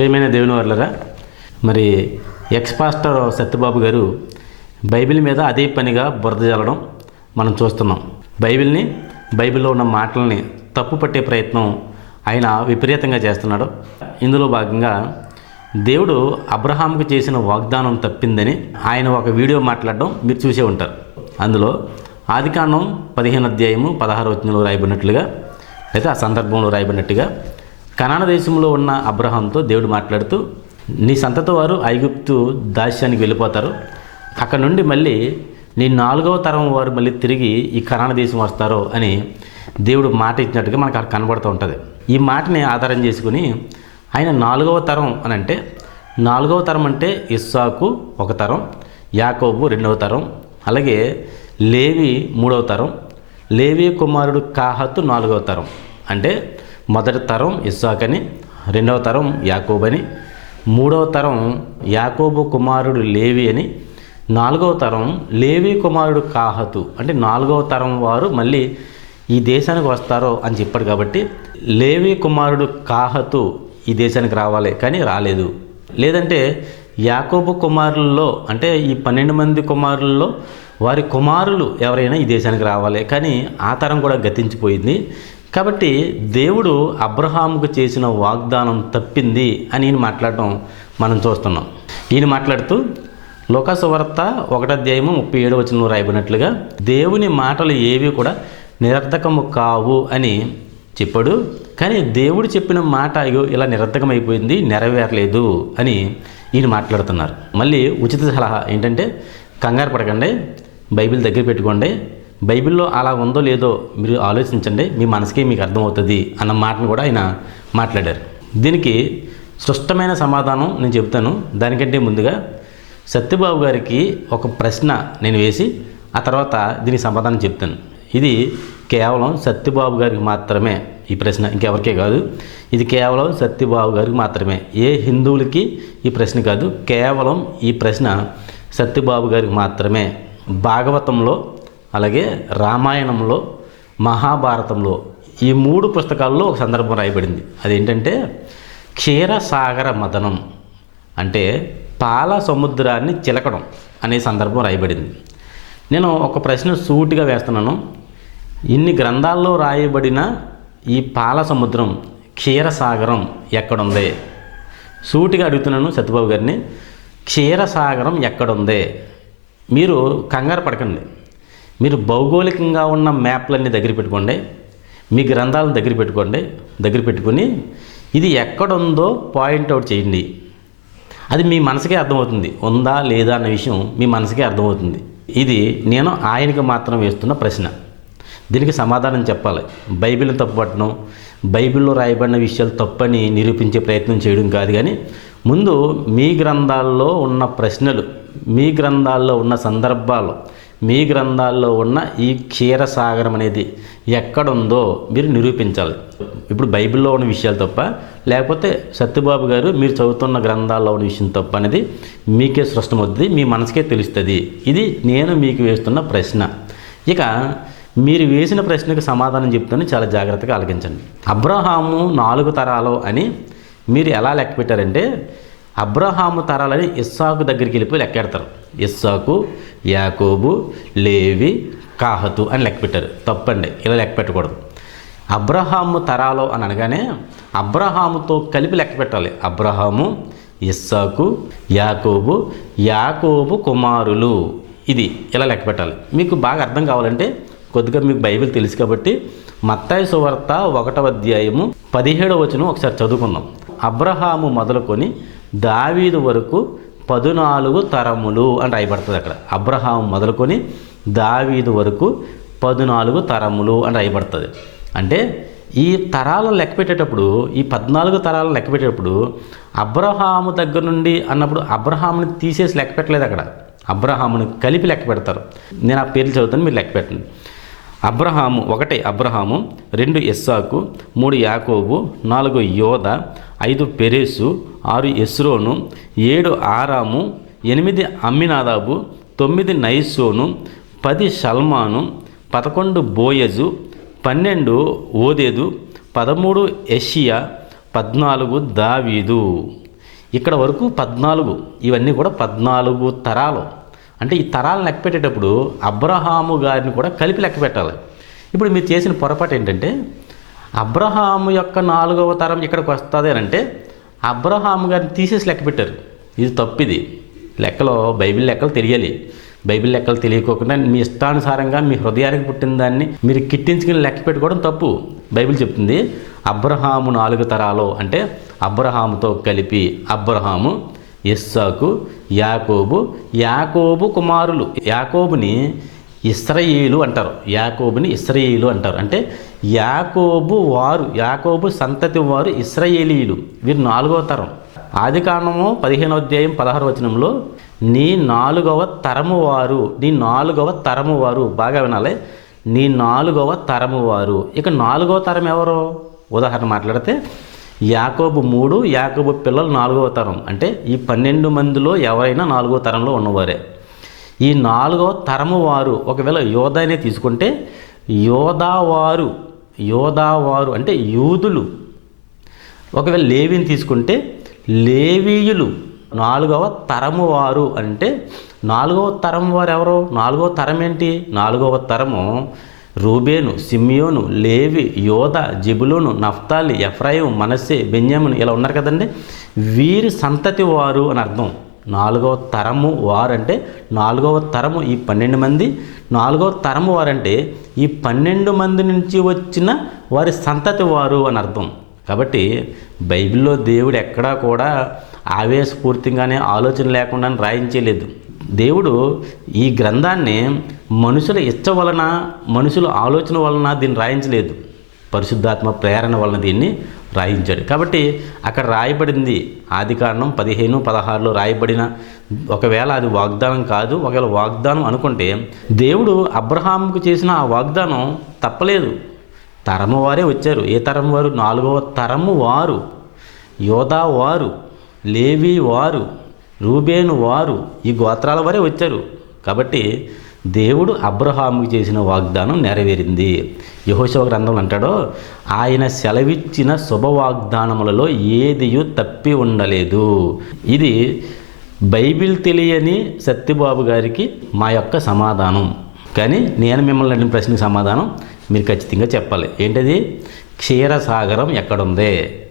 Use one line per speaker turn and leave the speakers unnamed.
ప్రియమైన దేవుని వర్లరా మరి ఎక్స్ పాస్టర్ సత్యబాబు గారు బైబిల్ మీద అదే పనిగా బురద జల్లడం మనం చూస్తున్నాం. బైబిల్ని బైబిల్లో ఉన్న మాటల్ని తప్పు పట్టే ప్రయత్నం ఆయన విపరీతంగా చేస్తున్నాడు. ఇందులో భాగంగా దేవుడు అబ్రహాంకు చేసిన వాగ్దానం తప్పిందని ఆయన ఒక వీడియో మాట్లాడడం మీరు చూసే ఉంటారు. అందులో ఆదికాండం పదిహేను అధ్యాయము పదహారు వచనంలో రాయబడినట్లుగా అయితే ఆ సందర్భంలో రాయబడినట్టుగా కనాన దేశంలో ఉన్న అబ్రహాంతో దేవుడు మాట్లాడుతూ నీ సంతతో వారు ఐగుప్తు దాస్యానికి వెళ్ళిపోతారు. అక్కడ నుండి మళ్ళీ నీ నాలుగవ తరం వారు మళ్ళీ తిరిగి ఈ కనాన దేశం వస్తారో అని దేవుడు మాట ఇచ్చినట్టుగా మనకు అక్కడ కనబడుతూ ఉంటుంది. ఈ మాటని ఆధారం చేసుకుని ఆయన నాలుగవ తరం అని అంటే నాలుగవ తరం అంటే ఇస్సాకు ఒక తరం యాకోబు రెండవ తరం అలాగే లేవి మూడవ తరం లేవి కుమారుడు కాహతు నాలుగవ తరం. అంటే మొదటి తరం ఇస్సాక్ అని రెండవ తరం యాకోబు అని మూడవ తరం యాకోబు కుమారుడు లేవి అని నాలుగవ తరం లేవి కుమారుడు కాహతు అంటే నాలుగవ తరం వారు మళ్ళీ ఈ దేశానికి వస్తారో అని చెప్పాడు కాబట్టి లేవి కుమారుడు కాహతు ఈ దేశానికి రావాలి కానీ రాలేదు. లేదంటే యాకోబు కుమారుల్లో అంటే ఈ పన్నెండు మంది కుమారుల్లో వారి కుమారులు ఎవరైనా ఈ దేశానికి రావాలి. కానీ ఆ తరం కూడా గతించిపోయింది. కాబట్టి దేవుడు అబ్రహాముకు చేసిన వాగ్దానం తప్పింది అని ఈయన మాట్లాడటం మనం చూస్తున్నాం. ఈయన మాట్లాడుతూ లోకసువార్త ఒకటో అధ్యాయము ముప్పై ఏడు వచనంలో రాయబడినట్లుగా దేవుని మాటలు ఏవి కూడా నిరర్ధకము కావు అని చెప్పాడు. కానీ దేవుడు చెప్పిన మాట అయ్యో ఇలా నిరర్ధకమైపోయింది నెరవేరలేదు అని ఈయన మాట్లాడుతున్నారు. మళ్ళీ ఉచిత సలహా ఏంటంటే కంగారు పడకండి బైబిల్ దగ్గర పెట్టుకోండి బైబిల్లో అలా ఉందో లేదో మీరు ఆలోచించండి మీ మనసుకి మీకు అర్థమవుతుంది అన్న మాటను కూడా ఆయన మాట్లాడారు. దీనికి స్పష్టమైన సమాధానం నేను చెప్తాను దానికంటే ముందుగా సత్యబాబు గారికి ఒక ప్రశ్న నేను వేసి ఆ తర్వాత దీనికి సమాధానం చెప్తాను. ఇది కేవలం సత్యబాబు గారికి మాత్రమే ఈ ప్రశ్న ఇంకెవరికే కాదు. ఇది కేవలం సత్యబాబు గారికి మాత్రమే. ఏ హిందువులకి ఈ ప్రశ్న కాదు. కేవలం ఈ ప్రశ్న సత్యబాబు గారికి మాత్రమే. భాగవతంలో అలాగే రామాయణంలో మహాభారతంలో ఈ మూడు పుస్తకాల్లో ఒక సందర్భం రాయబడింది. అదేంటంటే క్షీరసాగర మదనం అంటే పాల సముద్రాన్ని చిలకడం అనే సందర్భం రాయబడింది. నేను ఒక ప్రశ్న సూటిగా వేస్తున్నాను. ఇన్ని గ్రంథాల్లో రాయబడిన ఈ పాల సముద్రం క్షీరసాగరం ఎక్కడుంది? సూటిగా అడుగుతున్నాను సత్యబాబు గారిని. క్షీరసాగరం ఎక్కడుంది? మీరు కంగారు పడకండి. మీరు భౌగోళికంగా ఉన్న మ్యాప్లన్నీ దగ్గర పెట్టుకోండి. మీ గ్రంథాలను దగ్గర పెట్టుకోండి. దగ్గర పెట్టుకుని ఇది ఎక్కడుందో పాయింట్ అవుట్ చేయండి. అది మీ మనసుకే అర్థమవుతుంది. ఉందా లేదా అన్న విషయం మీ మనసుకే అర్థమవుతుంది. ఇది నేను ఆయనకి మాత్రం వేస్తున్న ప్రశ్న. దీనికి సమాధానం చెప్పాలి. బైబిల్ని తప్పుపట్టడం బైబిల్లో రాయబడిన విషయాలు తప్పని నిరూపించే ప్రయత్నం చేయడం కాదు కానీ ముందు మీ గ్రంథాల్లో ఉన్న ప్రశ్నలు మీ గ్రంథాల్లో ఉన్న సందర్భాలు మీ గ్రంథాల్లో ఉన్న ఈ క్షీరసాగరం అనేది ఎక్కడుందో మీరు నిరూపించాలి. ఇప్పుడు బైబిల్లో ఉన్న విషయాలు తప్ప లేకపోతే సత్యబాబు గారు మీరు చదువుతున్న గ్రంథాల్లో ఉన్న విషయం తప్ప అనేది మీకే స్పష్టమవుతుంది మీ మనసుకే తెలుస్తుంది. ఇది నేను మీకు వేస్తున్న ప్రశ్న. ఇక మీరు వేసిన ప్రశ్నకు సమాధానం చెప్తాను చాలా జాగ్రత్తగా ఆలకించండి. అబ్రహాము నాలుగు తరాలు అని మీరు ఎలా లెక్క పెట్టారంటే అబ్రహాము తరాలని ఇస్సాకు దగ్గరికి వెళ్ళిపోయి లెక్కెడతారు. ఇస్సాకు యాకోబు లేవి కాహతు అని లెక్క పెట్టారు. తప్పండి ఇలా లెక్క పెట్టకూడదు. అబ్రహాము తరాలు అని అనగానే అబ్రహాముతో కలిపి లెక్క పెట్టాలి. అబ్రహాము ఇస్సాకు యాకోబు యాకోబు కుమారులు. ఇది ఇలా లెక్క పెట్టాలి. మీకు బాగా అర్థం కావాలంటే కొద్దిగా మీకు బైబిల్ తెలుసు కాబట్టి మత్తాయి సువార్త ఒకటవ అధ్యాయము పదిహేడవ వచనం ఒకసారి చదువుకుందాం. అబ్రహాము మొదలుకొని దావీదు వరకు పదునాలుగు తరములు అని రాయబడుతుంది అక్కడ. అబ్రహాము మొదలుకొని దావీదు వరకు పదునాలుగు తరములు అని రాయబడుతుంది. అంటే ఈ తరాలను లెక్క పెట్టేటప్పుడు ఈ పద్నాలుగు తరాలను లెక్క పెట్టేటప్పుడు అబ్రహాము దగ్గర నుండి అన్నప్పుడు అబ్రహాముని తీసేసి లెక్క పెట్టలేదు అక్కడ. అబ్రహాముని కలిపి లెక్క పెడతారు. నేను ఆ పేర్లు చదువుతాను మీరు లెక్క పెట్టండి. అబ్రహాము ఒకటి అబ్రహాము రెండు ఎస్సాకు మూడు యాకోబు నాలుగు యోధ ఐదు పెరేసు ఆరు ఎస్రోను ఏడు ఆరాము ఎనిమిది అమ్మినాదాబు తొమ్మిది నైసోను పది షల్మాను పదకొండు బోయజు పన్నెండు ఓదేదు పదమూడు ఎషియా పద్నాలుగు దావీదు. ఇక్కడ వరకు పద్నాలుగు. ఇవన్నీ కూడా పద్నాలుగు తరాలు. అంటే ఈ తరాలు లెక్క పెట్టేటప్పుడు అబ్రహాము గారిని కూడా కలిపి లెక్క పెట్టాలి. ఇప్పుడు మీరు చేసిన పొరపాటు ఏంటంటే అబ్రహాము యొక్క నాలుగవ తరం ఇక్కడికి వస్తుంది అని అంటే అబ్రహాము గారిని తీసేసి లెక్క పెట్టారు. ఇది తప్పిది. లెక్కలో బైబిల్ లెక్కలు తెలియాలి. బైబిల్ లెక్కలు తెలియకోకుండా మీ ఇష్టానుసారంగా మీ హృదయానికి పుట్టిన దాన్ని మీరు కిట్టించుకుని లెక్క పెట్టుకోవడం తప్పు. బైబిల్ చెప్తుంది అబ్రహాము నాలుగు తరాలు అంటే అబ్రహాముతో కలిపి అబ్రహాము ఇస్సాకు యాకోబు యాకోబు కుమారులు. యాకోబుని ఇస్రయేలు అంటారు. యాకోబుని ఇస్రయేలు అంటారు. అంటే యాకోబు వారు యాకోబు సంతతి వారు ఇస్రయేలీలు. వీరు నాలుగవ తరం. ఆది కాండము పదిహేనవ అధ్యాయం పదహారు వచనంలో నీ నాలుగవ తరము వారు నీ నాలుగవ తరము వారు. బాగా వినాలి. నీ నాలుగవ తరము వారు. ఇక నాలుగవ తరం ఎవరు? ఉదాహరణ మాట్లాడితే యాకోబు మూడు యాకోబు పిల్లలు నాలుగవ తరం. అంటే ఈ పన్నెండు మందిలో ఎవరైనా నాలుగవ తరంలో ఉన్నవారే. ఈ నాలుగవ తరము వారు ఒకవేళ యోధానే తీసుకుంటే యోధావారు యోధావారు అంటే యూదులు. ఒకవేళ లేవిని తీసుకుంటే లేవీయులు నాలుగవ తరము వారు అంటే నాలుగవ తరం వారు ఎవరు నాలుగవ తరం ఏంటి నాలుగవ తరము రూబేను సిమియోను లేవి యోధ జిబులోను నఫ్తాలి ఎఫ్రాయిం మనస్సే బెన్యామును ఇలా ఉన్నారు కదండి. వీరి సంతతి వారు అని అర్థం. నాలుగవ తరము వారంటే నాలుగవ తరము ఈ పన్నెండు మంది. నాలుగవ తరము వారంటే ఈ పన్నెండు మంది నుంచి వచ్చిన వారి సంతతి వారు అని అర్థం. కాబట్టి బైబిల్లో దేవుడు ఎక్కడా కూడా ఆవేశపూర్తిగానే ఆలోచన లేకుండా రాయించలేదు. దేవుడు ఈ గ్రంథాన్ని మనుషుల ఇచ్చ వలన మనుషుల ఆలోచన వలన దీన్ని రాయించలేదు. పరిశుద్ధాత్మ ప్రేరణ వలన దీన్ని రాయించాడు. కాబట్టి అక్కడ రాయబడింది ఆది కారణం పదిహేను పదహారులో రాయబడిన ఒకవేళ అది వాగ్దానం కాదు ఒకవేళ వాగ్దానం అనుకుంటే దేవుడు అబ్రహాంకు చేసిన ఆ వాగ్దానం తప్పలేదు. తరము వారే వచ్చారు. ఏ తరం వారు? నాలుగవ తరము వారు. యోధా వారు. లేవి వారు. రూబేను వారు ఈ గోత్రాల వారే వచ్చారు. కాబట్టి దేవుడు అబ్రహాముకి చేసిన వాగ్దానం నెరవేరింది. యహోశవ గ్రంథం అంటాడో ఆయన సెలవిచ్చిన శుభ వాగ్దానములలో ఏదియు తప్పి ఉండలేదు. ఇది బైబిల్ తెలియని సత్యబాబు గారికి మా యొక్క సమాధానం. కానీ నేను మిమ్మల్ని అడిగిన ప్రశ్నకి సమాధానం మీరు ఖచ్చితంగా చెప్పాలి. ఏంటది? క్షీరసాగరం ఎక్కడుంది?